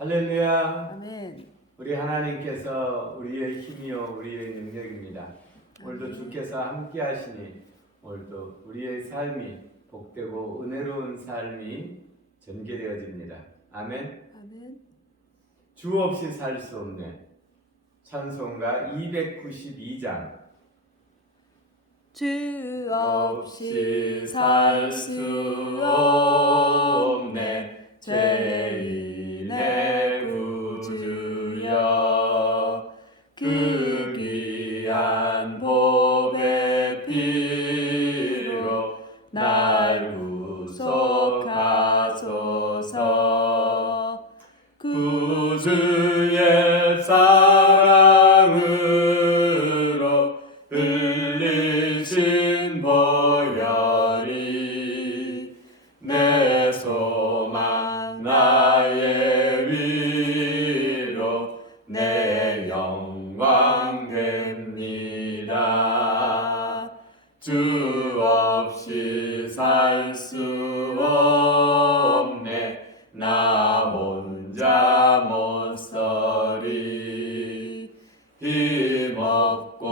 할렐루야. 아멘. 우리 하나님께서 우리의 힘이요 우리의 능력입니다. 오늘도 아멘. 주께서 함께 하시니 오늘도 우리의 삶이 복되고 은혜로운 삶이 전개되어집니다. 아멘. 아멘. 주 없이 살 수 없네. 찬송가 292장. 주 없이 살 수 없네. 죄인의 구주여, 그 귀한 보배 피로 날 구속하소서. 구주의 사랑으로 흘리신 보혈이 내 소망 나의 위로 내 영광 됩니다. 주 없이 살 수 없네. 나 혼자 못 서리. 힘없고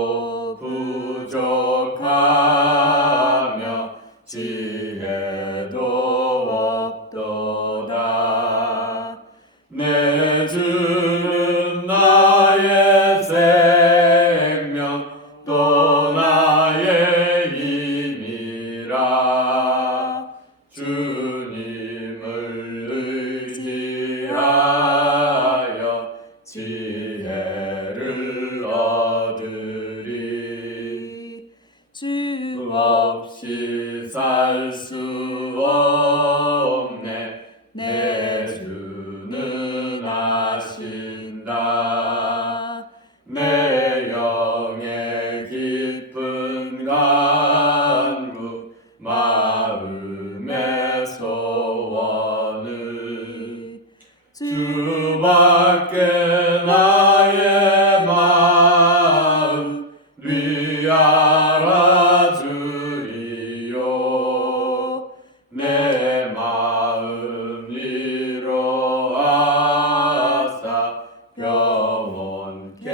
부족하며 지혜도 없도다. 내 주는 나의 생명 또 나의 힘이라. 주님을 의지하여 지혜를 얻으리. 주 없이 살 수 없네. 내 주는 아신다. 내 영의 깊은 간구 마음의 소원을 주밖에 나의 마음 위 알아주리요. 내 마음 위로하사 영원케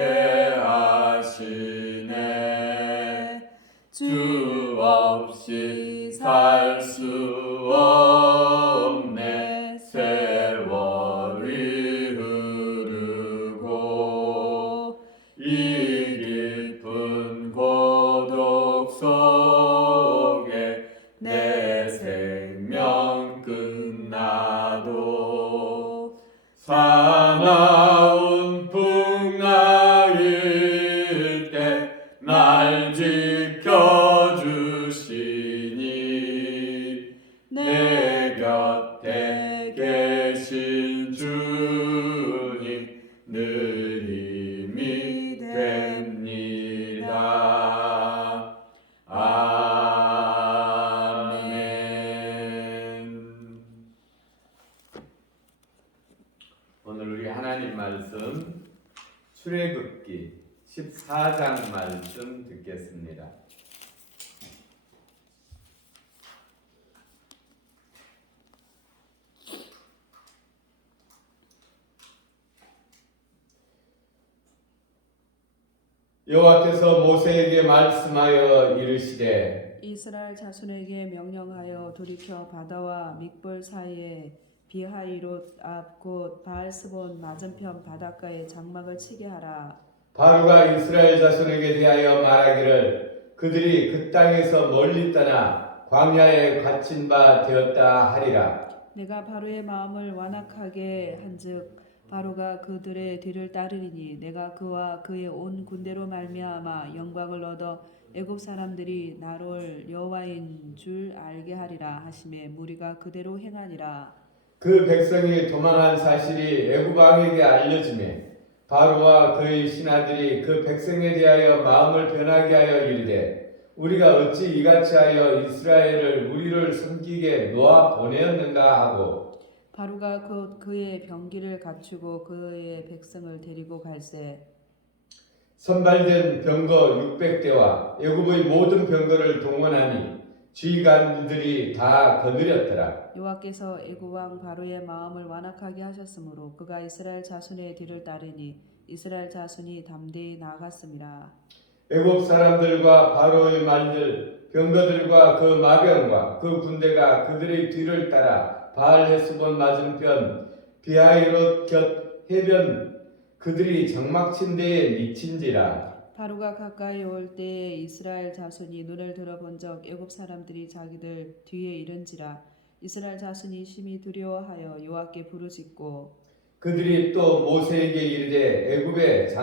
하시네. 주 없이 살 수 없네. 세월이 흐르고 이 깊은 고독 속에 내 생명 끝나도 사나운 풍랑일 때 날 지켜주시니 내 곁에 계신 주님 늘 힘이 됩니다. 아멘. 오늘 우리 하나님 말씀 출애굽기 14장 말씀 듣겠습니다. 여호와께서 모세에게 말씀하여 이르시되 이스라엘 자손에게 명령하여 돌이켜 바다와 믹볼 사이에 비하이롯 앞 곧 바알스본 맞은편 바닷가에 장막을 치게 하라. 바로가 이스라엘 자손에게 대하여 말하기를 그들이 그 땅에서 멀리 떠나 광야에 갇힌 바 되었다 하리라. 내가 바로의 마음을 완악하게 한즉 바로가 그들의 뒤를 따르리니 내가 그와 그의 온 군대로 말미암아 영광을 얻어 애굽 사람들이 나롤 여호와인 줄 알게 하리라 하시매 무리가 그대로 행하니라. 그 백성이 도망한 사실이 애굽 왕에게 알려지매 바로와 그의 신하들이 그 백성에 대하여 마음을 변하게 하여 이르되 우리가 어찌 이같이 하여 이스라엘을 우리를 섬기게 놓아 보내었는가 하고 바로가 곧 그의 병기를 갖추고 그의 백성을 데리고 갈새 선발된 병거 600대와 애굽의 모든 병거를 동원하니 지휘관들이 다 거느렸더라. 여호와께서 애굽 왕 바로의 마음을 완악하게 하셨으므로 그가 이스라엘 자손의 뒤를 따르니 이스라엘 자손이 담대히 나아갔음이라. 애굽 사람들과 바로의 말들, 병거들과 그 마병과 그 군대가 그들의 뒤를 따라 바알 헤스본 맞은편 비하이롯 곁 해변 그들이 장막친 데에 미친지라. 바로가 가까이 올 때에 이스라엘 자손이 눈을 들어본적 애굽 사람들이 자기들 뒤에 이른지라. 이스라엘 자손이 심히 두려워하여 여호와께 부르짖고 그들이 또 모세에게 이르되 애굽에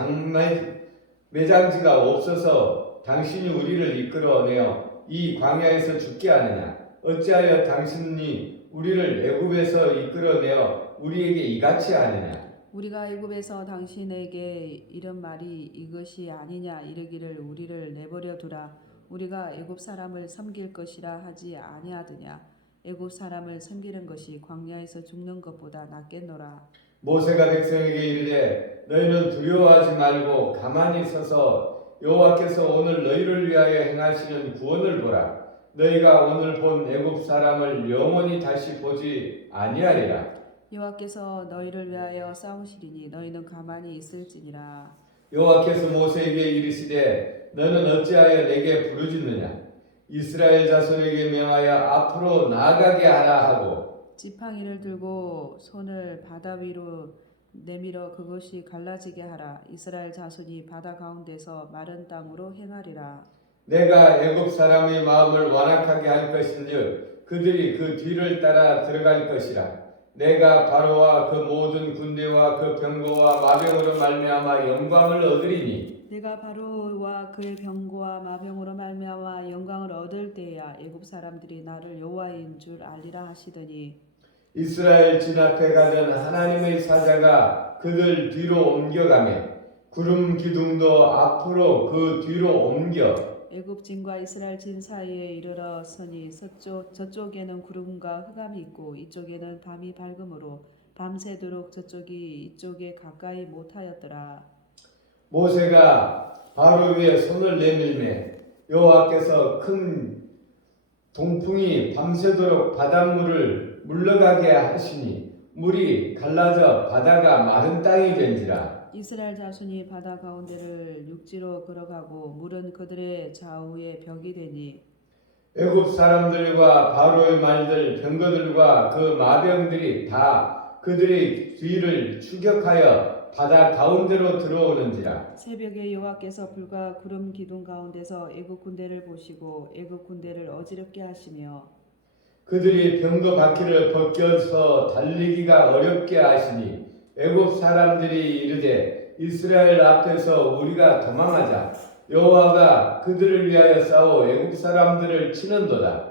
매장지가 없어서 당신이 우리를 이끌어내어 이 광야에서 죽게 하느냐? 어찌하여 당신이 우리를 애굽에서 이끌어내어 우리에게 이같이 하느냐? 우리가 애굽에서 당신에게 이런 말이 이것이 아니냐 이르기를 우리를 내버려 두라. 우리가 애굽 사람을 섬길 것이라 하지 아니하더냐. 애굽 사람을 섬기는 것이 광야에서 죽는 것보다 낫겠노라. 모세가 백성에게 이르되 너희는 두려워하지 말고 가만히 서서 여호와께서 오늘 너희를 위하여 행하시는 구원을 보라. 너희가 오늘 본 애굽 사람을 영원히 다시 보지 아니하리라. 여호와께서 너희를 위하여 싸우시리니 너희는 가만히 있을지니라. 여호와께서 모세에게 이르시되 너는 어찌하여 내게 부르짖느냐? 이스라엘 자손에게 명하여 앞으로 나아가게 하라 하고 지팡이를 들고 손을 바다 위로 내밀어 그것이 갈라지게 하라. 이스라엘 자손이 바다 가운데서 마른 땅으로 행하리라. 내가 애굽 사람의 마음을 완악하게 할 것인즉 그들이 그 뒤를 따라 들어갈 것이라. 내가 바로와 그 모든 군대와 그 병거와 마병으로 말미암아 영광을 얻으리니 내가 바로와 그의 병거와 마병으로 말미암아 영광을 얻을 때야 애굽 사람들이 나를 여호와인 줄 알리라 하시더니 이스라엘 진 앞에 가던 하나님의 사자가 그들 뒤로 옮겨가매 구름 기둥도 앞으로 그 뒤로 옮겨 애굽 진과 이스라엘 진 사이에 이르러 서니 저쪽에는 구름과 흑암이 있고 이쪽에는 밤이 밝음으로 밤새도록 저쪽이 이쪽에 가까이 못하였더라. 모세가 바로 위에 손을 내밀매 여호와께서 큰 동풍이 밤새도록 바닷물을 물러가게 하시니 물이 갈라져 바다가 마른 땅이 된지라. 이스라엘 자손이 바다 가운데를 육지로 걸어가고 물은 그들의 좌우에 벽이 되니 애굽 사람들과 바로의 말들 병거들과 그 마병들이 다 그들의 뒤를 추격하여 바다 가운데로 들어오는지라. 새벽에 여호와께서 불과 구름 기둥 가운데서 애굽 군대를 보시고 애굽 군대를 어지럽게 하시며 그들이 병거 바퀴를 벗겨서 달리기가 어렵게 하시니 애굽 사람들이 이르되 이스라엘 앞에서 우리가 도망하자. 여호와가 그들을 위하여 싸워 애굽 사람들을 치는도다.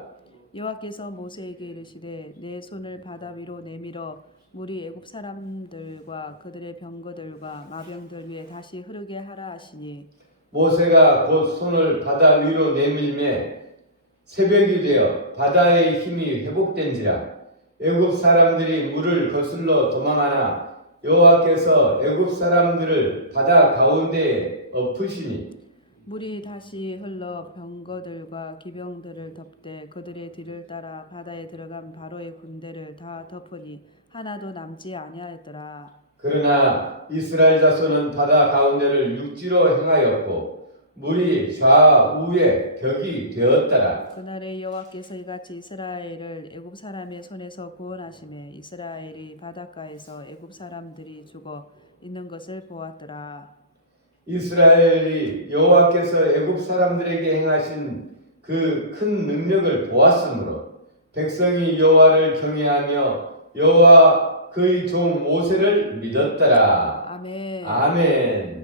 여호와께서 모세에게 이르시되 내 손을 바다 위로 내밀어 물이 애굽 사람들과 그들의 병거들과 마병들 위에 다시 흐르게 하라 하시니 모세가 곧 손을 바다 위로 내밀매 새벽이 되어 바다의 힘이 회복된지라. 애굽 사람들이 물을 거슬러 도망하나 여호와께서 애굽 사람들을 바다 가운데에 엎으시니 물이 다시 흘러 병거들과 기병들을 덮되 그들의 뒤를 따라 바다에 들어간 바로의 군대를 다 덮으니 하나도 남지 아니하였더라. 그러나 이스라엘 자손은 바다 가운데를 육지로 행하였고 물이 좌우에 벽이 되었더라. 그날에 여호와께서 이같이 이스라엘을 애굽 사람의 손에서 구원하시매 이스라엘이 바닷가에서 애굽 사람들이 죽어 있는 것을 보았더라. 이스라엘이 여호와께서 애굽 사람들에게 행하신 그 큰 능력을 보았으므로 백성이 여호와를 경외하며 여호와 그의 종 모세를 믿었더라. 아멘. 아멘.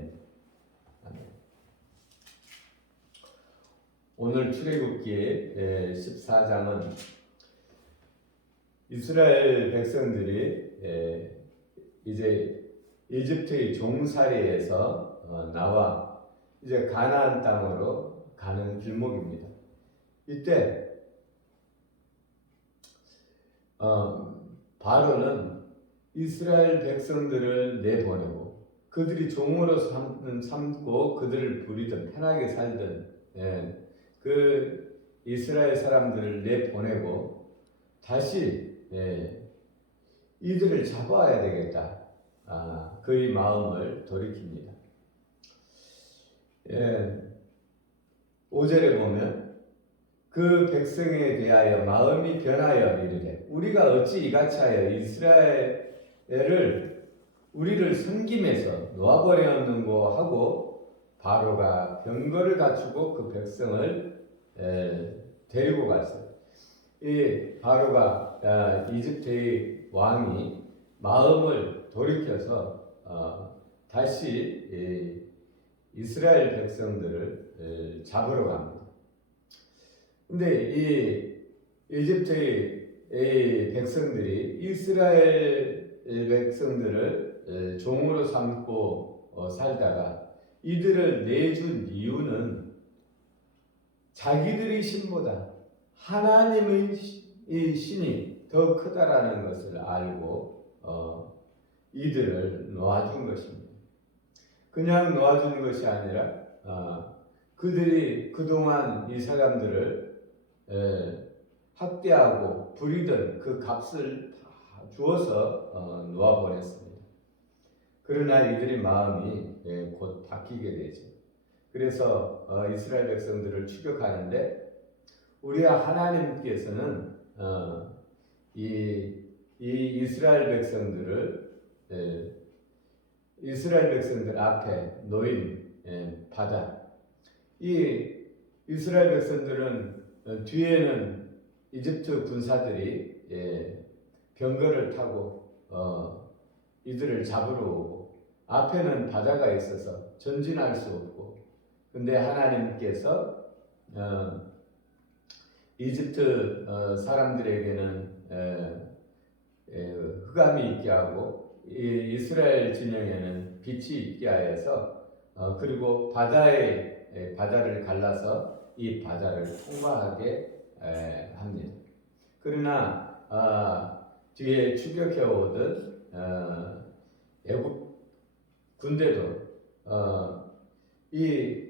오늘 출애굽기 14장은 이스라엘 백성들이 이제 이집트의 종살이에서 나와 이제 가나안 땅으로 가는 길목입니다. 이때 바로는 이스라엘 백성들을 내보내고 그들이 종으로 삼고 그들을 부리든 편하게 살든 그 이스라엘 사람들을 내보내고 다시 이들을 잡아야 되겠다. 그의 마음을 돌이킵니다. 5절에 보면 그 백성에 대하여 마음이 변하여 이르되 우리가 어찌 이같이 하여 이스라엘을 우리를 섬김에서 놓아버렸는고 하고 바로가 병거를 갖추고 그 백성을 데리고 갔어요. 이 바로가 이집트의 왕이 마음을 돌이켜서 다시 이스라엘 백성들을 잡으러 갑니다. 근데 이 이집트의 백성들이 이스라엘 백성들을 종으로 삼고 살다가 이들을 내준 이유는 자기들의 신보다 하나님의 신이 더 크다라는 것을 알고 이들을 놓아준 것입니다. 그냥 놓아준 것이 아니라 그들이 그동안 이 사람들을 학대하고 부리던 그 값을 다 주어서 놓아보냈습니다. 그러나 이들의 마음이 곧 바뀌게 되죠. 그래서 이스라엘 백성들을 추격하는데 우리가 하나님께서는 이 이스라엘 백성들 앞에 놓인 바다, 이 이스라엘 백성들은 뒤에는 이집트 군사들이 병거를 타고 이들을 잡으러 오고 앞에는 바다가 있어서 전진할 수 없고, 근데 하나님께서 이집트 사람들에게는 흑암이 있게 하고 이스라엘 진영에는 빛이 있게 하여서 그리고 바다를 갈라서 이 바다를 통과하게 합니다. 그러나 뒤에 추격해 오던 애국 군대도 이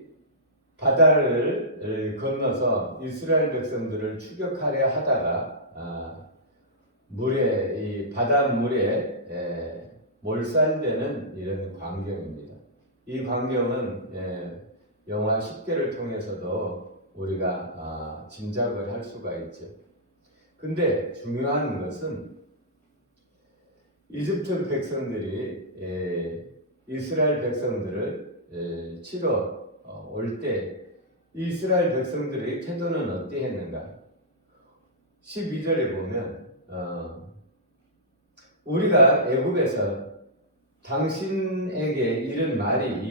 바다를 건너서 이스라엘 백성들을 추격하려 하다가 이 바닷물에 몰살되는 이런 광경입니다. 이 광경은 영화 10개를 통해서도 우리가 짐작을 할 수가 있죠. 근데 중요한 것은 이집트 백성들이 이스라엘 백성들을 치러 올 때 이스라엘 백성들의 태도는 어떠했는가? 12절에 보면 우리가 애굽에서 당신에게 이른 말이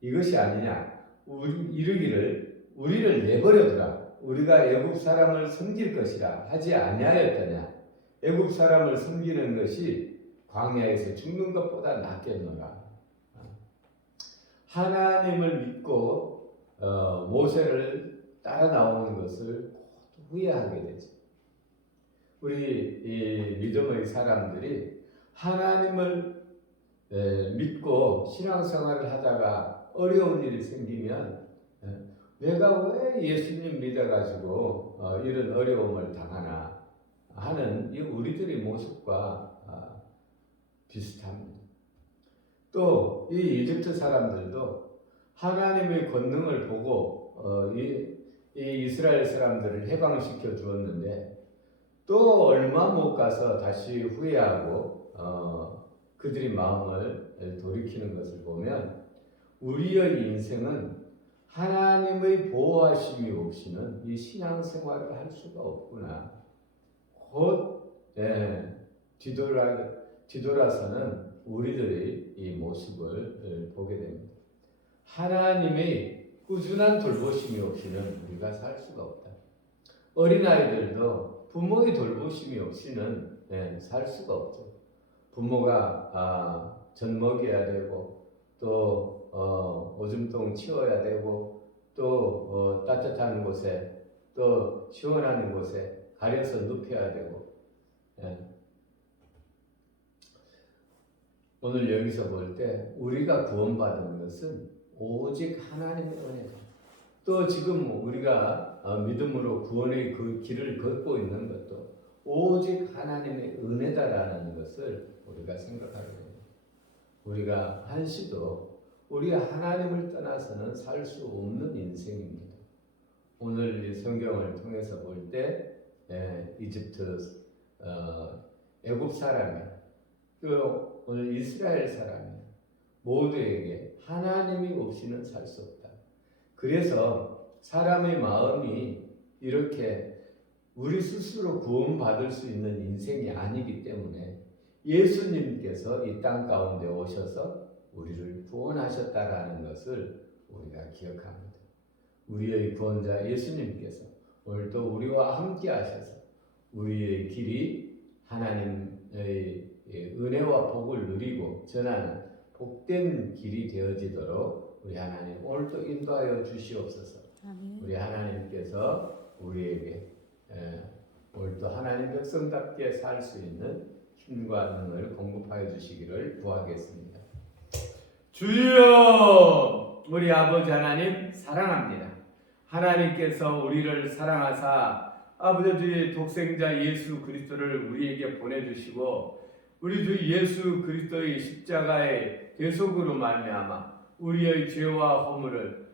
이것이 아니냐? 이르기를 우리를 내버려두라. 우리가 애굽 사람을 섬길 것이라 하지 아니하였더냐? 애굽 사람을 섬기는 것이 광야에서 죽는 것보다 낫겠노라. 하나님을 믿고 모세를 따라 나오는 것을 후회하게 되죠. 우리 이 믿음의 사람들이 하나님을 믿고 신앙생활을 하다가 어려운 일이 생기면 내가 왜 예수님 믿어가지고 이런 어려움을 당하나 하는 이 우리들의 모습과 비슷합니다. 또 이 이집트 사람들도 하나님의 권능을 보고 이 이스라엘 사람들을 해방시켜 주었는데 또 얼마 못 가서 다시 후회하고 그들의 마음을 돌이키는 것을 보면 우리의 인생은 하나님의 보호하심이 없이는 이 신앙생활을 할 수가 없구나. 곧 뒤돌아서는 우리들의 이 모습을 보게 됩니다. 하나님의 꾸준한 돌보심이 없이는 우리가 살 수가 없다. 어린아이들도 부모의 돌보심이 없이는 살 수가 없죠. 부모가 젖 먹여야 되고 또 오줌통 치워야 되고 또 따뜻한 곳에 또 시원한 곳에 가려서 눕혀야 되고 오늘 여기서 볼 때 우리가 구원받은 것은 오직 하나님의 은혜다. 또 지금 우리가 믿음으로 구원의 그 길을 걷고 있는 것도 오직 하나님의 은혜다라는 것을 우리가 생각하게 됩니다. 우리가 한시도 우리가 하나님을 떠나서는 살 수 없는 인생입니다. 오늘 이 성경을 통해서 볼 때 이집트 애굽 사람이 그 오늘 이스라엘 사람이 모두에게 하나님이 없이는 살 수 없다. 그래서 사람의 마음이 이렇게 우리 스스로 구원받을 수 있는 인생이 아니기 때문에 예수님께서 이 땅 가운데 오셔서 우리를 구원하셨다라는 것을 우리가 기억합니다. 우리의 구원자 예수님께서 오늘도 우리와 함께 하셔서 우리의 길이 하나님의 은혜와 복을 누리고 전하는 복된 길이 되어지도록 우리 하나님 오늘도 인도하여 주시옵소서. 아멘. 우리 하나님께서 우리에게 오늘도 하나님 백성답게 살 수 있는 힘과 능을 공급하여 주시기를 구하겠습니다. 주여, 우리 아버지 하나님 사랑합니다. 하나님께서 우리를 사랑하사 아버지 주의 독생자 예수 그리스도를 우리에게 보내주시고 우리 주 예수 그리스도의 십자가의 대속으로 말미암아 우리의 죄와 허물을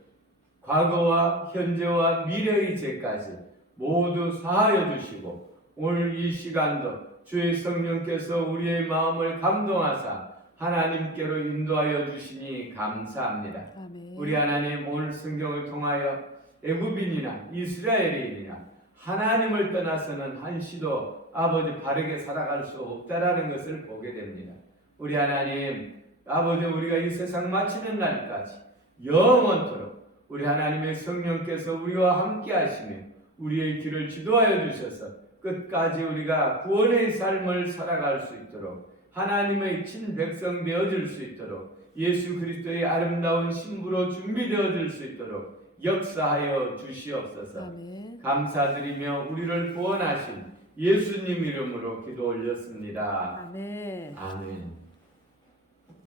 과거와 현재와 미래의 죄까지 모두 사하여 주시고 오늘 이 시간도 주의 성령께서 우리의 마음을 감동하사 하나님께로 인도하여 주시니 감사합니다. 아멘. 우리 하나님 오늘 성경을 통하여 애굽인이나 이스라엘인이나 하나님을 떠나서는 한시도 아버지 바르게 살아갈 수 없다라는 것을 보게 됩니다. 우리 하나님 아버지 우리가 이 세상 마치는 날까지 영원토록 우리 하나님의 성령께서 우리와 함께 하시며 우리의 길을 지도하여 주셔서 끝까지 우리가 구원의 삶을 살아갈 수 있도록 하나님의 친백성 되어질 수 있도록 예수 그리스도의 아름다운 신부로 준비되어질 수 있도록 역사하여 주시옵소서. 아멘. 감사드리며 우리를 구원하신 예수님 이름으로 기도 올렸습니다. 아멘. 아멘.